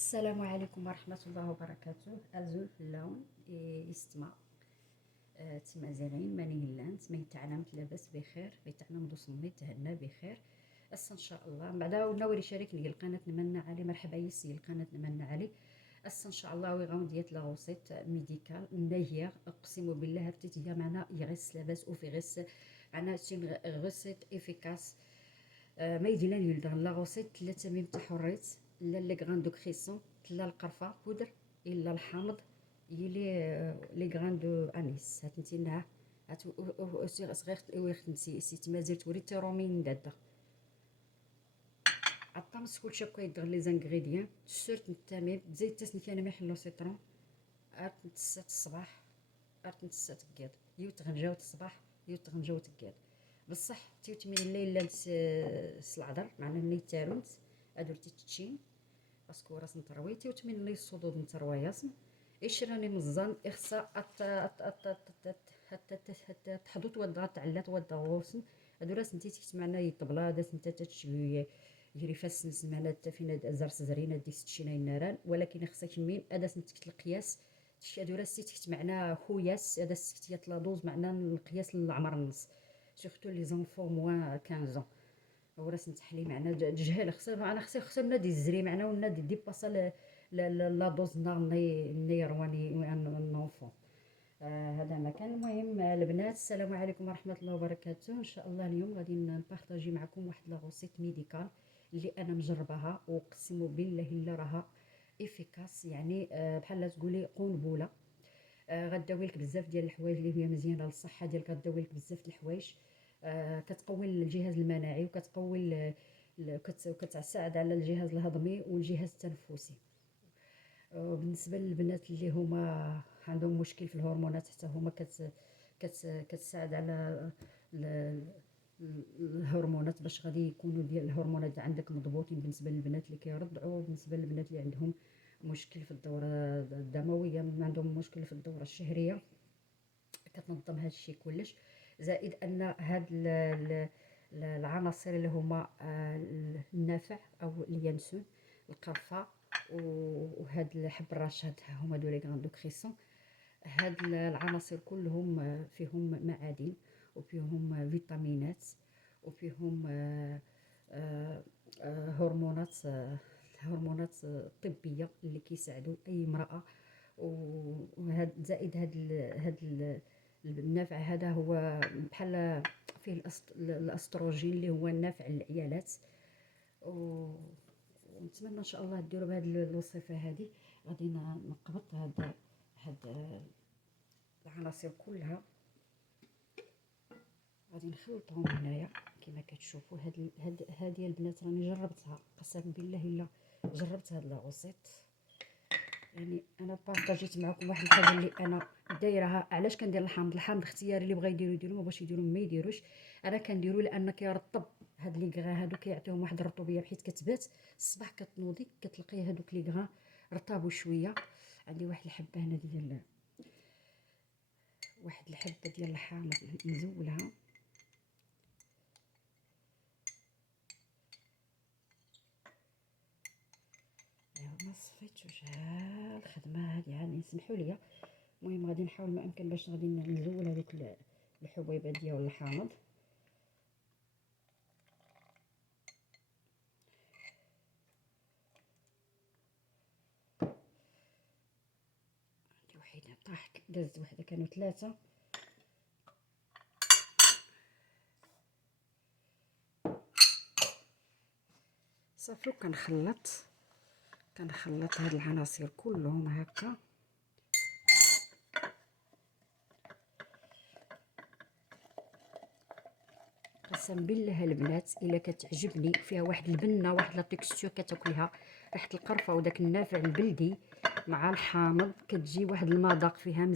السلام عليكم ورحمة الله وبركاته. أزول في اللون يستمع تما زارعين ماني هلانت مي تاعنا متلاباس بخير مي تاعنا مدوسمي تهنا بخير ان شاء الله. بعدا ونوري شاركني القناة نمنا علي مرحبا يسي القناة نمنا علي ان شاء الله ويغاون ديال لاغوسيت ميديكال ناهيه اقسم بالله هفتيت هي معنا يغس لاباس وفي غس معنا سين غسيت افيكاس ما يدير لان يلدغ لاغوسيت تلا تميم تاع حريت لا لي غران دو كريسون تلا القرفه بودر الا الحامض يلي لي غران دو انيس هاتنتينا هات صغير ويخت سي تمازير توري تيرومين دادا عطامس كلشي هكا يدغ لي زانغريديان سورت التميم تزيد تسني كان ما يحلو سيطرون ارت نتسات الصباح ارت نتسات كيض يو تغنجاو الصباح يو تغنجاو تكيض بصح تيوت من الليل العذر معنا ني تارونت ادو تيتشين باسكو راس نتروي تيوت من لي الصدود نترواياسم ايش راني مزان اخصا حتى تحضوت ودا تعلات ودا غوسن ادو راس نتي تسمعنا يطبلا داس نتا تشوي يري فاس نسمعنا حتى فينا زرس زرينا دي ستشينا الناران ولكن خصك كمين اداس نتكت القياس ادو راس تيت معنا خوياس اداس تكتيات لا دوز معنا القياس العمر النص سورتو لي زونفون موان 15 وراس نتحلي معنا جهال خصنا نادي الزري معنا ونادي ديباسا لا دوز ني رواني نونفون. هذا ما كان. المهم البنات السلام عليكم ورحمه الله وبركاته. ان شاء الله اليوم غادي نبارطاجي معكم واحد لا غوسيت ميديكال اللي انا مجرباها واقسم بالله الا راها افيكاس يعني بحال تقولي قنبله. غداوي لك بزاف ديال الحوايج اللي هي مزيانه للصحه ديالك غداوي لك بزاف د الحوايج كتقوي الجهاز المناعي وكتقوي كتساعد على الجهاز الهضمي والجهاز التنفسي. بالنسبه للبنات اللي هما عندهم مشكل في الهرمونات حتى هما كتساعد على الهرمونات باش غادي يكونوا ديال الهرمونات عندك مضبوطين بالنسبه للبنات اللي كيرضعوا بالنسبه للبنات اللي عندهم مشكل في الدوره الدمويه عندهم مشكل في الدوره الشهريه كتنظم هذا الشيء كلش. زائد ان هاد العناصر اللي هما النافع او اليانسون القرفه وهاد الحب الرشاد هما دو لي غراند دو كريسون. هاد العناصر كلهم فيهم معادن وفيهم فيتامينات وفيهم هرمونات هرمونات طبيه اللي كيساعدوا اي امراه. وهاد زائد هاد النافع هذا هو بحال فيه الاستروجين اللي هو النافع للعيالات. ونتمنى ان شاء الله ديروا بهذه الوصفه هذه. غادي نقبط هاد العناصر كلها غادي نخلطهم هنايا كما كتشوفوا. هذه البنات راني جربتها قسما بالله الا جربت هاد لاغوسيط. يعني انا بارطاجيت معكم واحد الحاجه اللي انا دايرها. علاش كندير الحامض اختياري اللي بغا يديروا ما بغاش يديروا ما يديروش. انا كنديروا لان كيرطب هاد لي غرا هادو كيعطيهم واحد الرطوبيه بحيث كتبات الصباح كتنوضي كتلقاي هادوك لي غرا رطابوا شويه. عندي واحد الحبه هنا ديال واحد الحبه ديال الحامض نزولها ما صفيتوش. ها الخدمه هذه يعني سمحوا لي. المهم غادي نحاول ما امكن باش غادي نزول هذوك الحبيبات ديال الحامض. عندي وحيده طاح دازت وحده كانوا ثلاثه. صافي كنخلط هاد العناصر كلهم هكا. قسم بالله البنات الا كتعجبني فيها واحد البنه واحد لا تيكستور كتاكلها ريحه القرفه وداك النافع البلدي مع الحامض كتجي واحد المذاق فيها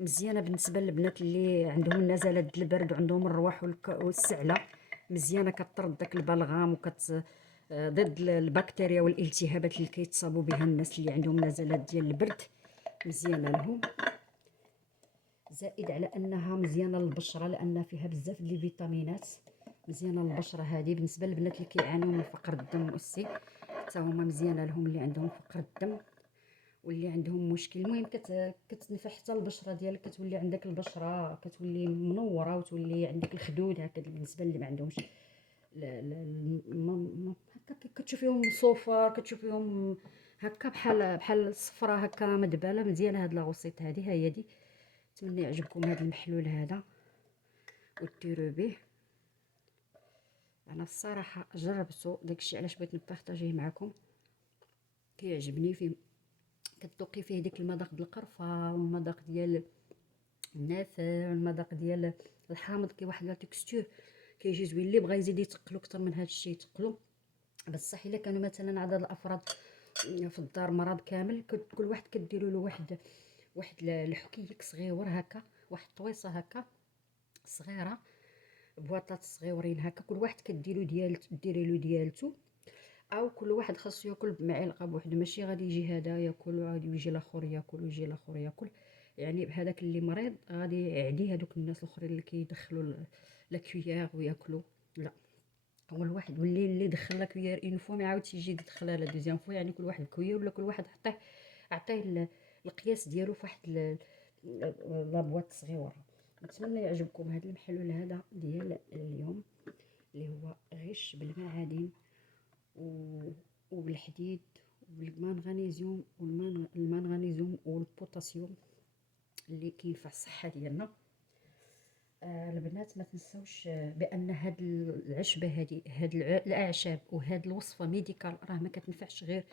مزيانه بالنسبه للبنات اللي عندهم نزلات البرد وعندهم الرواح والسعله. مزيانه كطرد داك البلغام ضد البكتيريا والالتهابات اللي كيتصابوا بها الناس اللي عندهم نزلات ديال البرد. مزيانه لهم. زائد على انها مزيانه للبشره لان فيها بزاف ديال الفيتامينات. مزيانه للبشره هذه بالنسبه للبنات اللي كيعانيو من فقر الدم والسي حتى هما مزيانه لهم اللي عندهم فقر الدم واللي عندهم مشكل. المهم كتنفع حتى البشره ديالك، كتولي عندك البشره كتولي منوره وتولي عندك الخدود هكا بالنسبه اللي ما عندهمش. هكا كتشوفيهم صفر، كتشوفيهم هكا بحال الصفرة هكا مدبله. مزيانه هاد لاغوسيط هادي، ها هي دي. نتمنى يعجبكم هاد المحلول هذا وديروا به. انا الصراحه جربته، داكشي علاش بغيت نبارطاجيه معكم. كيعجبني فيه، كتذوقي فيه ديك المذاق ديال القرفه والمذاق ديال النافع والمذاق ديال الحامض، كي واحد لا تكستور كيجي زوين. اللي بغى يزيد يتقلو اكثر من هذا الشيء يتقلو. بصح الا كانوا مثلا عدد الافراد في الدار مرض كامل، كل واحد كديروا له واحد الحكيك صغيور هكا، واحد الطويصه هكا صغيره، بواطات صغيورين هكا، كل واحد ديري له ديالته. او كل واحد خاصو ياكل بمعلقه بوحده، ماشي غادي يجي هذا ياكل وغادي يجي الاخر ياكل ويجي الاخر ياكل. يعني بهذاك اللي مريض غادي يعدي هذوك الناس الاخرين اللي كيدخلوا لا كويير وياكلوا. لا، هو الواحد اللي دخل لا كويير اون فوا ما يعاودش يجي يدخلها لا دوزيام فوا. يعني كل واحد كويير، ولا كل واحد عطيه القياس ديالو في واحد لابواط صغيره. نتمنى يعجبكم هذا المحلول هذا ديال اليوم، اللي هو غش بالمعادن وبالحديد وبالمنغنيزيوم المنغنيزيوم والبوتاسيوم اللي كينفع الصحه ديالنا. البنات ما تنسوش بان هاد العشبه هاد الاعشاب وهاد الوصفه ميديكال راه ما كتنفعش غير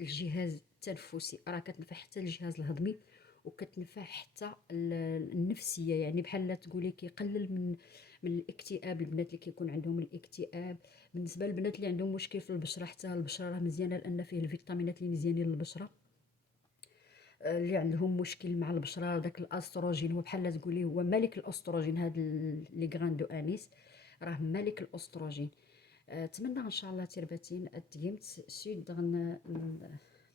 الجهاز التنفسي، راه كتنفع حتى الجهاز الهضمي، وكتنفع حتى النفسيه. يعني بحال لا تقولي كيقلل من الاكتئاب. البنات اللي كيكون عندهم الاكتئاب، بالنسبه للبنات اللي عندهم مشكل في البشره، حتى البشره راه مزيانه لان فيه الفيتامينات اللي مزيانين للبشره. اللي عندهم مشكل مع البشره وداك الاستروجين، هو بحال تقولي هو ملك الاستروجين. هاد لي غراند دو انيس راه ملك الاستروجين. نتمنى ان شاء الله تربتين اتيمت سيد غن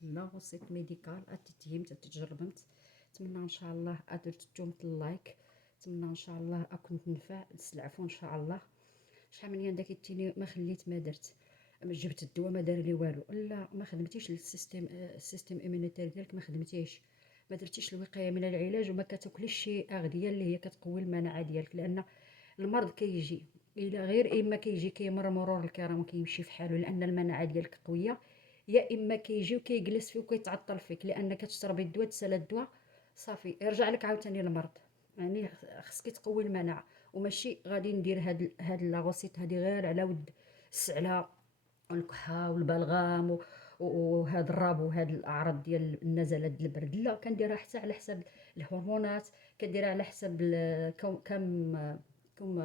لا وسيط ميديكال اتيمت تجربمت. نتمنى ان شاء الله درتوم اللايك. نتمنى ان شاء الله كنت نفع نسلعفو ان شاء الله. شحال من يوم داك التيني ما خليت ما درت، جبت الدواء ما دار لي والو. لا، ما خدمتيش السيستم ايمونيتير ديالك، ما خدمتيش، ما درتيش الوقايه من العلاج، وما كتاكليش شي اغذيه اللي هي كتقوي المناعه ديالك. لان المرض كيجي الى غير اما كيجي كيمر مرور الكرام وكيمشي في حاله لان المناعه ديالك قويه، يا اما كيجي وكيجلس فيك وكيتعطل فيك لانك تشربي الدواء تسالى الدواء صافي يرجع لك عاوتاني المرض. يعني خصك تقوي المناعه، وماشي غادي ندير هاد لاغوسيط هادي غير على ود السعله والكحه والبلغام وهاد الراب وهاد الاعراض ديال النزلات ديال البرد. لا، كنديرها حتى على حساب الهرمونات، كنديرها على حساب كم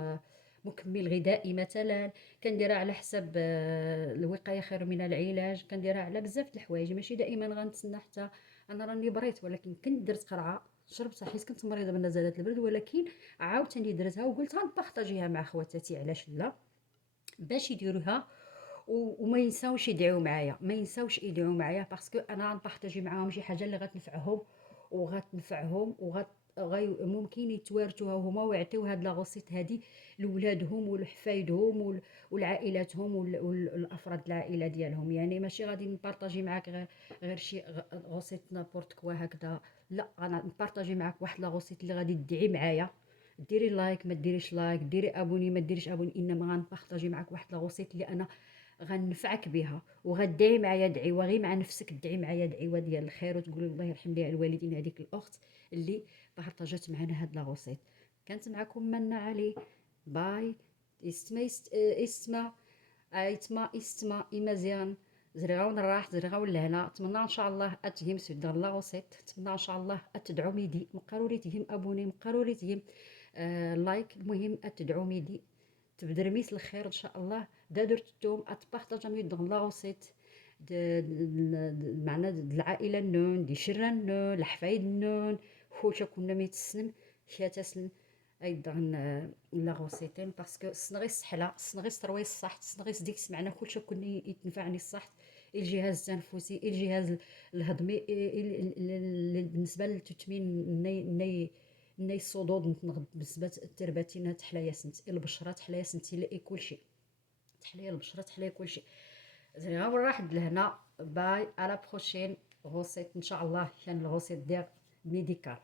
مكمل غذائي مثلا، كنديرها على حساب الوقايه خير من العلاج، كنديرها على بزاف د الحوايج. ماشي دائما غنتسنى حتى انا راني بريت ولكن كنت درت قرعه شربتها حيت كنت مريضه بنزلات البرد، ولكن عاوتاني درتها وقلت غنبارطاجيها مع خواتاتي. علاش لا؟ باش يديروها وما ينساوش يدعيو معايا، ما ينساوش يدعيو معايا، باسكو انا غنبارطاجي معاهم شي حاجه اللي غتنفعهم ممكن يتوارثوها هما ويعطيو هاد لاغوسيط هادي لولادهم ولحفايدهم ولعائلاتهم والافراد العائله ديالهم. يعني ماشي غادي نبارطاجي معاك غير شي غوسيط نابورت كوا هكذا. لا، انا نبارطاجي معاك واحد لاغوسيط اللي غادي تدعي معايا. ديري لايك ما ديريش لايك، ديري ابوني ما ديريش ابوني، انما غنبارطاجي معاك واحد لاغوسيط اللي انا غنفعك بها وغدعي معايا دعيوه غير مع نفسك، دعي معايا دعيوه ديال الخير وتقولي الله يرحم ليها الوالدين. هذيك الاخت اللي بارطاجات معنا هاد لاغوسيط. كانت معكم منى علي. باي. استمع إمازيغن زريغاو نراح زريغاو لهنا. نتمنى ان شاء الله اتهم سيد لاغوسيط. نتمنى ان شاء الله اتدعو ميدي مقروري تهم ابوني مقروري تهم لايك. المهم اتدعو ميدي تبدر ميس الخير ان شاء الله. دا درتوم اتبارطاجا مي دون لاغوسيط معنا العائله النون دي شرا النون الحفايد النون خوشا كنا ميتسنم شاتسن ايضا لاغوسيتين باسكو سنغي السحله سنغي تروي الصح سنغي ديك سمعنا كلشي كنا يتنفعني الصح. الجهاز التنفسي، الجهاز الهضمي، بالنسبه للتثمين ناي الصدود نتنغض بالنسبه الترباتين تحلايا سنت البشره تحلايا سنتي لا كلشي تحلايا البشره تحلايا كلشي. زين غنوري واحد لهنا. باي، على بروشين غوسيت ان شاء الله. كان الغوسيت ديال ميديكال.